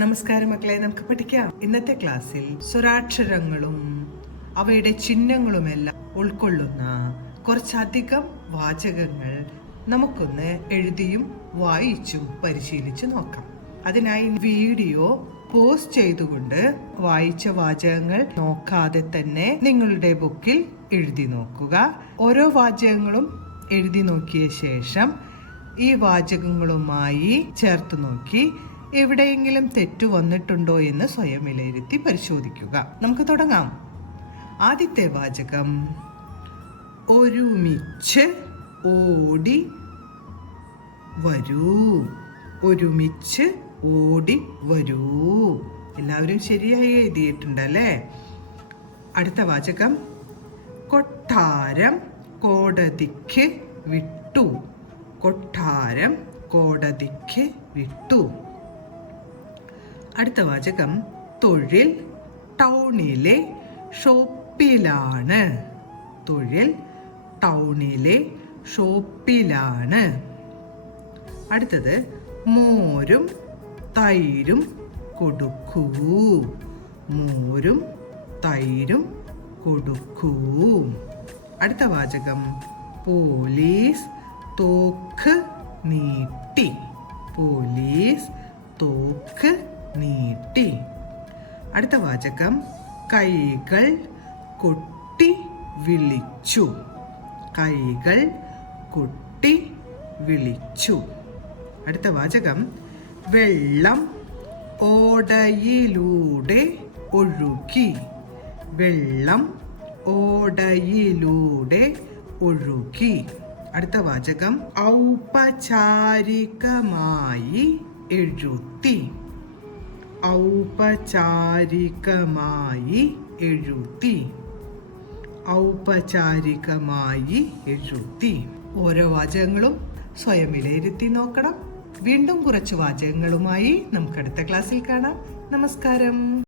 നമസ്കാരം മക്കളെ, നമുക്ക് പഠിക്കാം. ഇന്നത്തെ ക്ലാസ്സിൽ സ്വരാക്ഷരങ്ങളും അവയുടെ ചിഹ്നങ്ങളുമെല്ലാം ഉൾക്കൊള്ളുന്ന കുറച്ചധികം വാചകങ്ങൾ നമുക്കൊന്ന് എഴുതിയും വായിച്ചും പരിശീലിച്ചു നോക്കാം. അതിനായി വീഡിയോ പോസ്റ്റ് ചെയ്തുകൊണ്ട് വായിച്ച വാചകങ്ങൾ നോക്കാതെ തന്നെ നിങ്ങളുടെ ബുക്കിൽ എഴുതി നോക്കുക. ഓരോ വാചകങ്ങളും എഴുതി നോക്കിയ ശേഷം ഈ വാചകങ്ങളുമായി ചേർത്ത് നോക്കി എവിടെയെങ്കിലും തെറ്റു വന്നിട്ടുണ്ടോ എന്ന് സ്വയം വിലയിരുത്തി പരിശോധിക്കുക. നമുക്ക് തുടങ്ങാം. ആദ്യത്തെ വാചകം, ഒരുമിച്ച് ഓടി വരൂ. ഒരുമിച്ച് ഓടി വരൂ. എല്ലാവരും ശരിയായി എഴുതിയിട്ടുണ്ടല്ലേ? അടുത്ത വാചകം, കൊട്ടാരം കോടതിക്ക് വിട്ടു. കൊട്ടാരം കോടതിക്ക് വിട്ടു. അടുത്ത വാചകം, തൊഴിൽ ടൗണിലെ ഷോപ്പിലാണ്. തൊഴിൽ ടൗണിലെ ഷോപ്പിലാണ്. അടുത്തത്, മോരും തൈരും കൊടുക്കൂ. മോരും തൈരും കൊടുക്കൂ. അടുത്ത വാചകം, പോലീസ് തോക്ക് നീട്ടി. പോലീസ് തോക്ക് നീട്ടി. അടുത്ത വാചകം, കൈകൾ കൊട്ടി വിളിച്ചു. കൈകൾ കൊട്ടി വിളിച്ചു. അടുത്ത വാചകം, വെള്ളം ഓടയിലൂടെ ഒഴുകി. വെള്ളം ഓടയിലൂടെ ഒഴുകി. അടുത്ത വാചകം, ഔപചാരികമായി എഴുതി. ഔപചാരികമായി എഴുതി. ഔപചാരികമായി എഴുതി. ഓരോ വാചകങ്ങളും സ്വയം വിലയിരുത്തി നോക്കണം. വീണ്ടും കുറച്ച് വാചകങ്ങളുമായി നമുക്ക് അടുത്ത ക്ലാസ്സിൽ കാണാം. നമസ്കാരം.